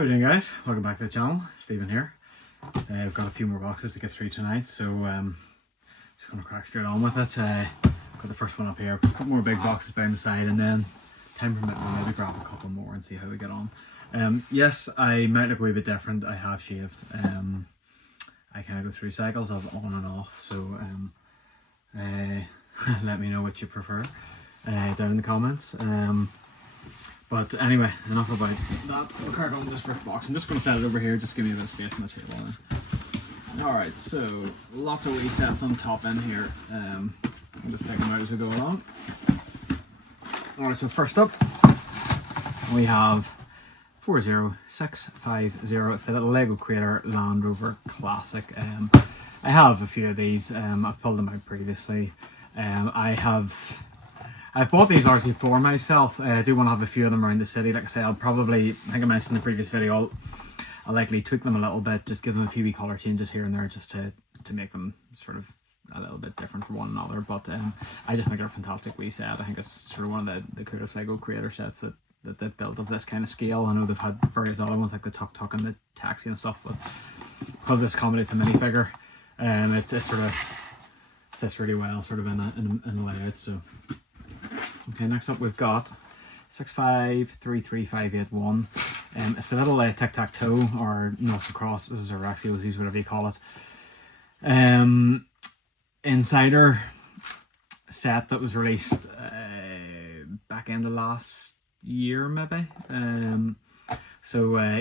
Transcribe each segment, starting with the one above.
How are we doing, guys? Welcome back to the channel. Stephen here. I've got a few more boxes to get through tonight, so just going to crack straight on with it. Got the first one up here, a couple more big boxes by my side, and then time permitting we'll maybe grab a couple more and see how we get on. Yes, I might look a wee bit different. I have shaved. I kind of go through cycles of on and off, so let me know what you prefer down in the comments. But anyway, enough about that. We'll crack on with this first box. I'm just going to set it over here, just give me a bit of space on the table. Alright, so lots of wee sets on top in here. I'll just take them out as we go along. Alright, so first up, we have 40650. It's the little Lego Creator Landrover Classic. I have a few of these. I've pulled them out previously. I've bought these largely for myself. I do want to have a few of them around the city. Like I say, I think I mentioned in the previous video, I'll likely tweak them a little bit, just give them a few wee colour changes here and there, just to make them sort of a little bit different from one another. But I just think they're a fantastic wee set. I think it's sort of one of the coolest Lego Creator sets that they've built of this kind of scale. I know they've had various other ones like the Tic Tac and the Taxi and stuff, but because this accommodates a minifigure, it sort of sits really well sort of in a layout. So okay, next up we've got 6533581. It's the little Tic Tac Toe or Nuts and Crosses or Axios, whatever you call it. Insider set that was released back end of last year, maybe.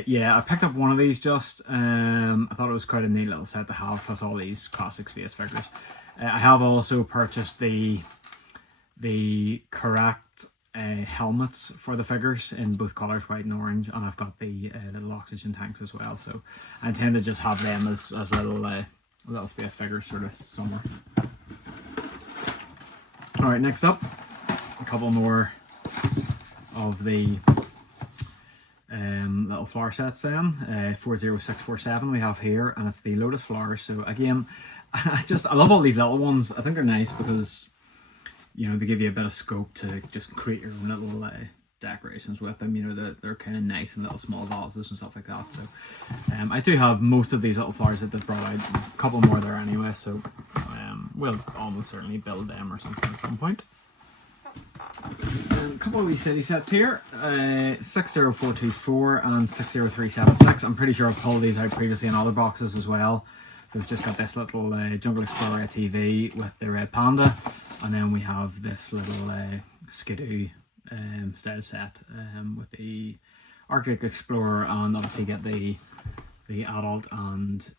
Yeah, I picked up one of these just. I thought it was quite a neat little set to have, plus all these classic space figures. I have also purchased the correct helmets for the figures in both colours, white and orange, and I've got the little oxygen tanks as well, so I intend to just have them as little space figures sort of somewhere. Alright, next up, a couple more of the little flower sets then. 40647 we have here, and it's the Lotus flowers. So again, I love all these little ones. I think they're nice because, you know, they give you a bit of scope to just create your own little decorations with them. You know, they're kind of nice in little small vases and stuff like that. So I do have most of these little flowers that they've brought out. A couple more there anyway, so we'll almost certainly build them or something at some point. A couple of wee city sets here, 60424 and 60376. I'm pretty sure I've pulled these out previously in other boxes as well. So we've just got this little Jungle Explorer TV with the red panda, and then we have this little Skidoo style set with the Arctic Explorer, and obviously get the adult and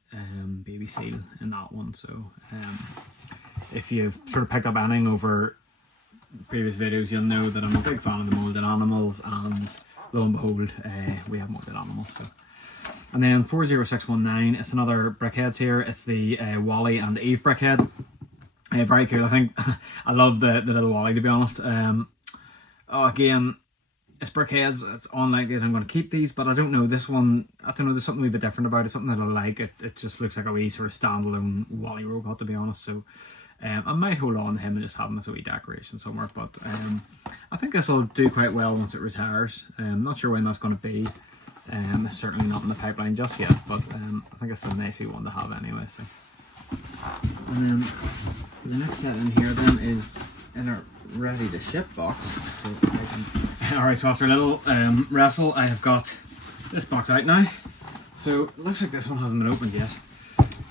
baby seal in that one. So if you've sort of picked up anything over previous videos, you'll know that I'm a big fan of the molded animals, and lo and behold, we have molded animals. So. And then 40619, it's another Brickheadz here. It's the Wally and Eve Brickhead. Very cool, I think. I love the little Wally, to be honest. Again, it's Brickheadz. It's unlikely that I'm going to keep these, but I don't know. This one, I don't know, there's something a bit different about it, something that I like. It just looks like a wee sort of standalone Wally robot, to be honest. So I might hold on to him and just have him as a wee decoration somewhere, but I think this will do quite well once it retires. I'm not sure when that's going to be. It's certainly not in the pipeline just yet, but I think it's a nice wee one to have anyway. So, and then the next set in here then is in our ready to ship box. So alright, so after a little wrestle, I have got this box out now. So it looks like this one hasn't been opened yet,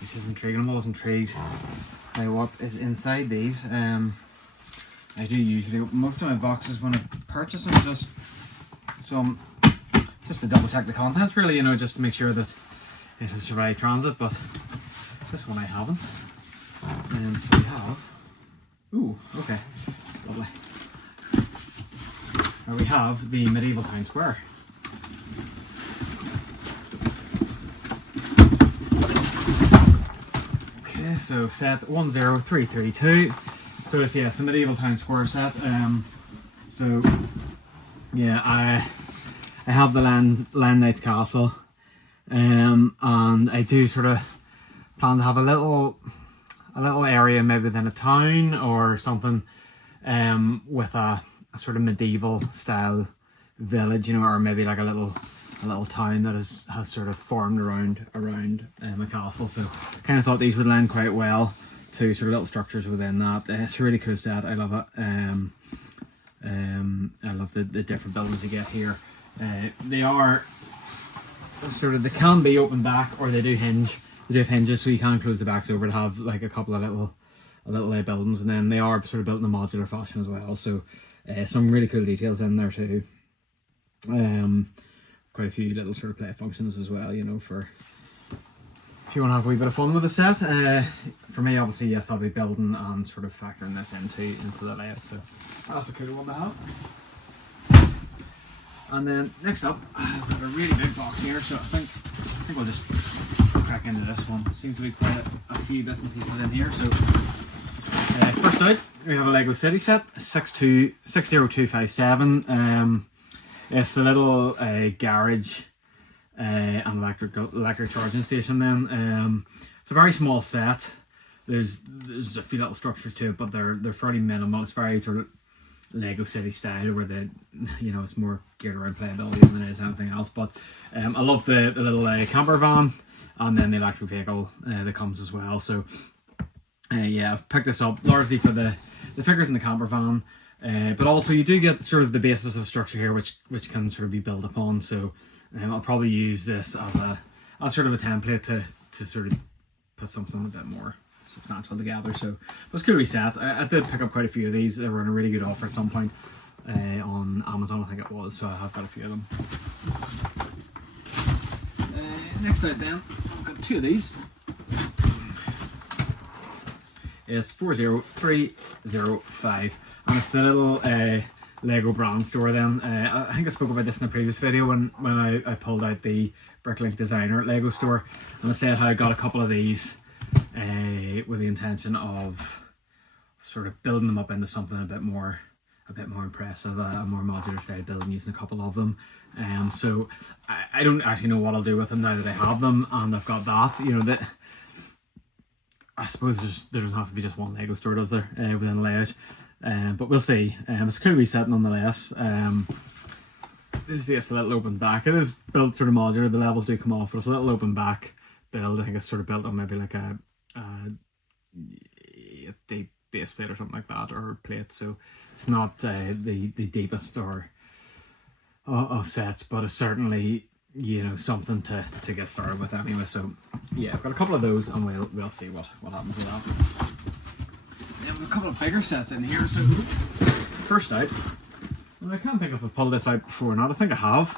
which is intriguing. I'm always intrigued by what is inside these. I do usually open most of my boxes when I purchase them, just to double check the contents, really, you know, just to make sure that it has survived transit, but this one I haven't. So we have, ooh, okay, lovely. Now we have the Medieval Town Square. Okay, so set 10332. So it's, yes, the Medieval Town Square set. So yeah, I have the Land Knight's Castle, and I do sort of plan to have a little area maybe within a town or something, with a sort of medieval style village, you know, or maybe like a little a little town that has sort of formed around a castle. So kind of thought these would lend quite well to sort of little structures within that. It's a really cool set. I love it. I love the different buildings you get here. They are sort of, they can be open back, or they do hinge. They do have hinges, so you can close the backs over to have like a couple of little buildings, and then they are sort of built in a modular fashion as well. So some really cool details in there too. Quite a few little sort of play functions as well, you know, for if you want to have a wee bit of fun with the set. For me, obviously, yes, I'll be building and sort of factoring this into the layout, so that's a cool one to have. And then next up, I've got a really big box here, so I think we'll just crack into this one. Seems to be quite a few bits and pieces in here. So first out, we have a Lego City set, 60257. It's the little garage and electric charging station. Then it's a very small set. There's a few little structures to it, but they're fairly minimal. It's very sort of Lego City style, where it's more geared around playability than it is anything else. But I love the little camper van, and then the electric vehicle that comes as well. So yeah, I've picked this up largely for the figures in the camper van, but also you do get sort of the basis of structure here, which can sort of be built upon. So I'll probably use this as sort of a template to sort of put something a bit more substantial together. So it was a cool reset. I did pick up quite a few of these. They were on a really good offer at some point on Amazon, I think it was, so I have got a few of them. Next out then, I've got two of these. It's 40305, and it's the little Lego brand store then. I think I spoke about this in a previous video when I pulled out the Bricklink designer Lego store, and I said how I got a couple of these with the intention of sort of building them up into something a bit more impressive, a more modular style building, using a couple of them. So I don't actually know what I'll do with them now that I have them and I've got that. You know, that I suppose there doesn't have to be just one Lego store, does there, within the layout? But we'll see. It's going to be set nonetheless. It's a little open back. It is built sort of modular. The levels do come off, but it's a little open back build. I think it's sort of built on maybe like a deep base plate or something like that, or plate. So it's not the deepest of sets, but it's certainly, you know, something to get started with anyway. So yeah, I've got a couple of those, and we'll see what happens with that. Then we have a couple of bigger sets in here. So first out, and I can't think if I've pulled this out before or not. I think I have.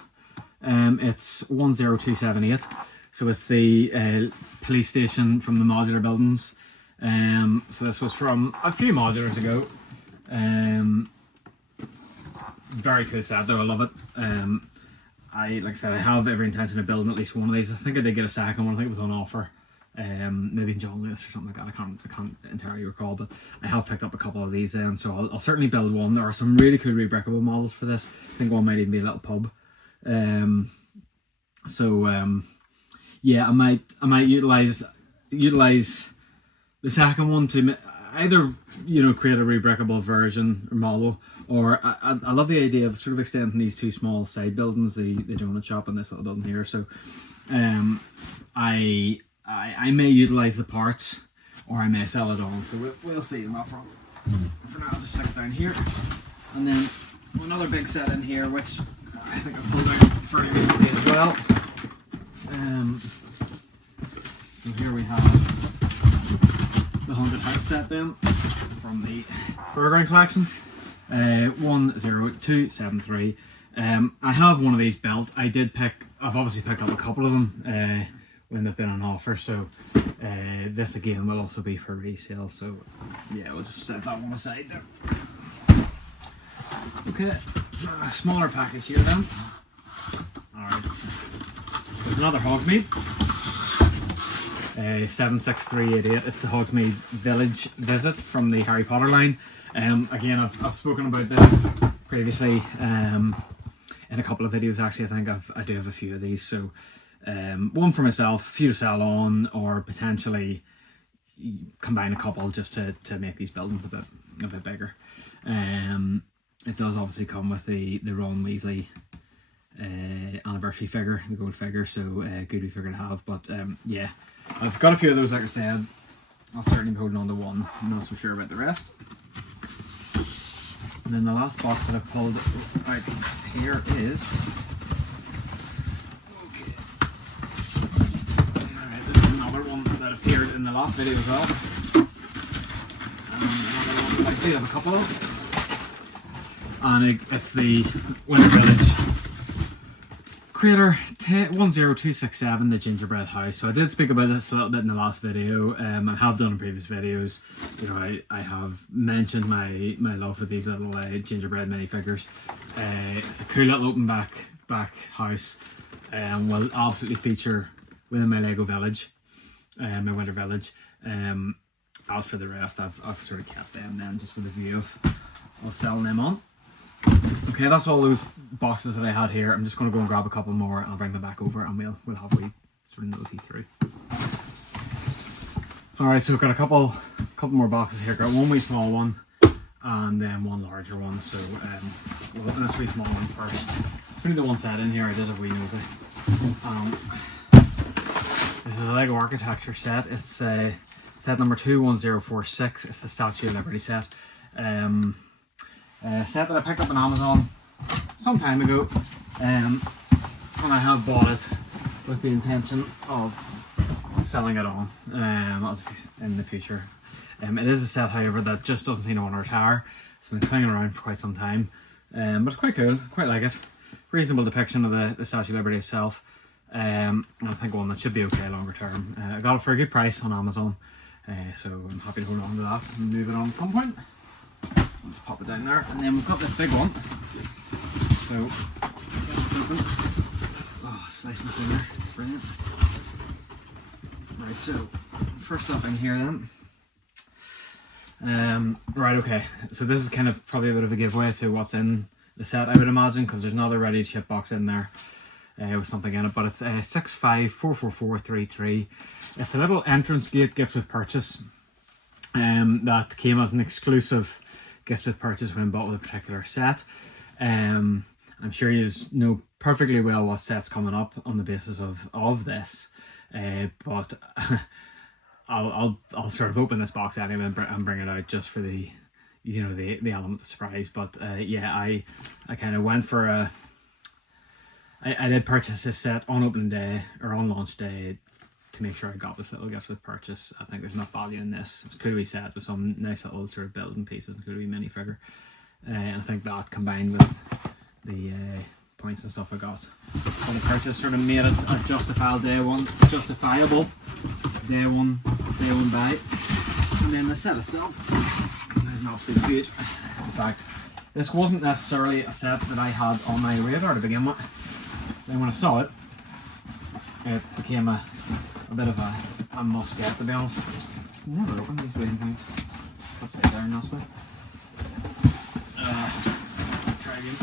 It's 10278. So it's the police station from the modular buildings. So this was from a few modulars ago. Very cool set though, I love it. Like I said, I have every intention of building at least one of these. I think I did get a second one. I think it was on offer. Maybe in John Lewis or something like that. I can't entirely recall, but I have picked up a couple of these then, so I'll certainly build one. There are some really cool rebrickable models for this. I think one might even be a little pub. Yeah, I might utilize the second one to either, you know, create a rebrickable version or model, or I love the idea of sort of extending these two small side buildings, the donut shop and this little building here. So I may utilize the parts, or I may sell it on. So we'll see on that front. For now, I'll just stick it down here, and then another big set in here, which I think I've pulled out fairly recently as well. So here we have the Haunted House set then from the Fairground collection, 10273. I have one of these built. I've obviously picked up a couple of them when they've been on offer. So this again will also be for resale. So yeah, we'll just set that one aside there. Okay, a smaller package here then. Alright, there's another Hogsmeade, 76388. It's the Hogsmeade Village Visit from the Harry Potter line. Again, I've spoken about this previously in a couple of videos. Actually, I think I do have a few of these. So one for myself, a few to sell on, or potentially combine a couple just to make these buildings a bit bigger. It does obviously come with the Ron Weasley anniversary figure, the gold figure, so good wee figure to have. But yeah, I've got a few of those, like I said. I'll certainly be holding on to one. I'm not so sure about the rest. And then the last box that I've pulled out here is... Okay. Alright, this is another one that appeared in the last video as well. Another one that I do have a couple of. And it's the Winter Village Creator 10267, the Gingerbread House. So I did speak about this a little bit in the last video, and have done in previous videos. You know, I have mentioned my love for these little gingerbread minifigures. It's a cool little open back house, and will absolutely feature within my Lego Village, my Winter Village. As for the rest, I've sort of kept them then just with the view of selling them on. Okay, that's all those boxes that I had here. I'm just going to go and grab a couple more and I'll bring them back over and we'll have a wee sort of nosy through. Alright, so we've got a couple more boxes here. Got one wee small one and then one larger one. So we'll open this wee small one first. Only the one set in here, I did have a wee nosy. This is a Lego Architecture set. It's set number 21046. It's the Statue of Liberty set. Set that I picked up on Amazon some time ago, and I have bought it with the intention of selling it on in the future. It is a set, however, that just doesn't seem to want to retire. It's been clinging around for quite some time, but it's quite cool, quite like it. Reasonable depiction of the Statue of Liberty itself, and I think one that should be okay longer term. I got it for a good price on Amazon, so I'm happy to hold on to that and move it on at some point. I'll just pop it down there, and then we've got this big one. So, get this open. Oh, slice my finger. Brilliant. Right, so, first up in here then. Right, okay. So this is kind of probably a bit of a giveaway to what's in the set, I would imagine, because there's another ready to ship box in there with something in it. But it's 6544433. It's the little entrance gate gift with purchase that came as an exclusive gift with purchase when bought with a particular set. I'm sure you know perfectly well what set's coming up on the basis of this, but I'll sort of open this box anyway and bring it out just for the the element of surprise. But yeah, I kind of went for I did purchase this set on opening day or on launch day to make sure I got this little gift with purchase. I think there's enough value in this. It's cool to be set with some nice little sort of building pieces and cool to be minifigure. And I think that combined with the points and stuff I got on the purchase sort of made it a justifiable day one buy. And then the set itself is an absolute beaut. In fact, this wasn't necessarily a set that I had on my radar to begin with. Then when I saw it, it became a bit of a must get, to be honest. Never opened these bleeding things. Upside down, that's way. Try again.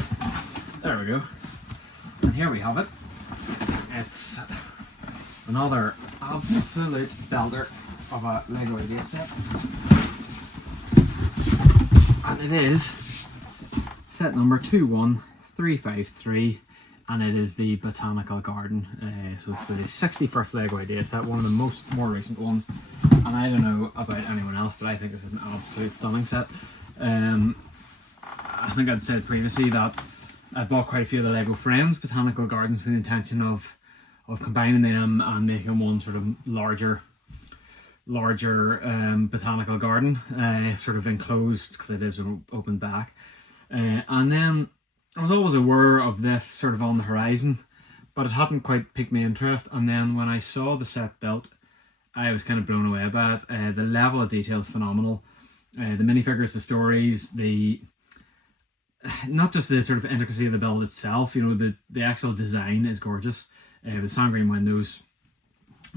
There we go. And here we have it. It's another absolute belter of a Lego idea set. And it is set number 21353. And it is the Botanical Garden. So it's the 61st Lego idea set, one of the more recent ones. And I don't know about anyone else, but I think this is an absolute stunning set. I think I'd said previously that I bought quite a few of the Lego Friends Botanical Gardens with the intention of combining them and making one sort of larger botanical garden, sort of enclosed because it is an open back. And then I was always aware of this sort of on the horizon, but it hadn't quite piqued my interest. And then when I saw the set built, I was kind of blown away by it. The level of detail is phenomenal. The minifigures, the stories, not just the sort of intricacy of the build itself, you know, the actual design is gorgeous. The sand green windows,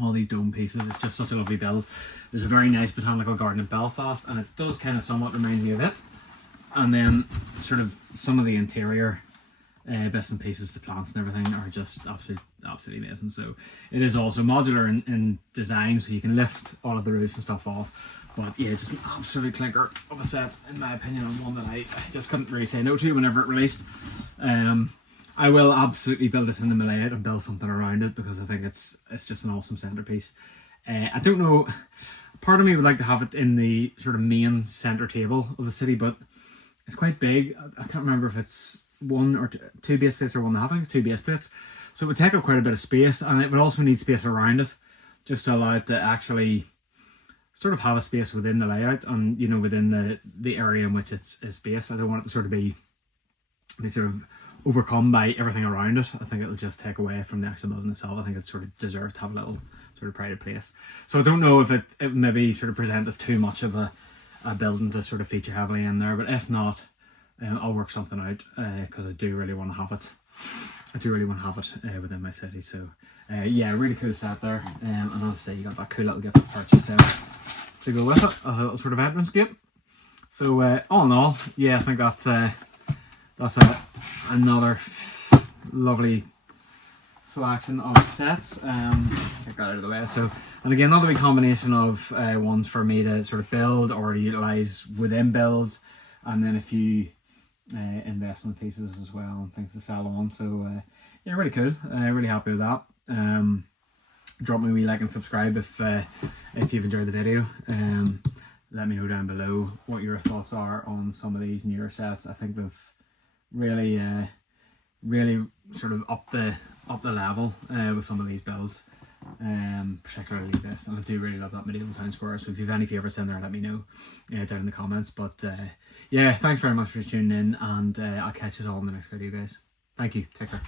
all these dome pieces, it's just such a lovely build. There's a very nice botanical garden in Belfast, and it does kind of somewhat remind me of it. And then sort of some of the interior bits and pieces, the plants and everything are just absolutely amazing. So it is also modular in design, so you can lift all of the roofs and stuff off. But yeah, just an absolute clinker of a set in my opinion, and one that I just couldn't really say no to whenever it released. I will absolutely build it in the layout and build something around it, because I think it's just an awesome centerpiece. I don't know, part of me would like to have it in the sort of main center table of the city, but it's quite big. I can't remember if it's one or two base plates or 1.5. I think it's 2 base plates. So it would take up quite a bit of space, and it would also need space around it, just to allow it to actually sort of have a space within the layout and, you know, within the area in which it's based. I don't want it to sort of be sort of overcome by everything around it. I think it'll just take away from the actual building itself. I think it sort of deserves to have a little sort of private place. So I don't know if it maybe sort of presents as too much of a building to sort of feature heavily in there, but if not, I'll work something out, because I do really want to have it. I do really want to have it within my city. So yeah, really cool set there. And as I say, you got that cool little gift of purchase there to go with it, a little sort of entrance gate. So all in all, yeah, I think that's another lovely selection of sets. Get that out of the way. So, and again, another wee combination of ones for me to sort of build or utilize within builds, and then a few investment pieces as well and things to sell on. So yeah, really cool. Really happy with that. Drop me a wee like and subscribe if you've enjoyed the video. Let me know down below what your thoughts are on some of these newer sets. I think they've really sort of up the level with some of these builds, particularly this. And I do really love that medieval town square. So if you have any favourites in there, let me know down in the comments. But yeah, thanks very much for tuning in, and I'll catch you all in the next video, guys. Thank you. Take care.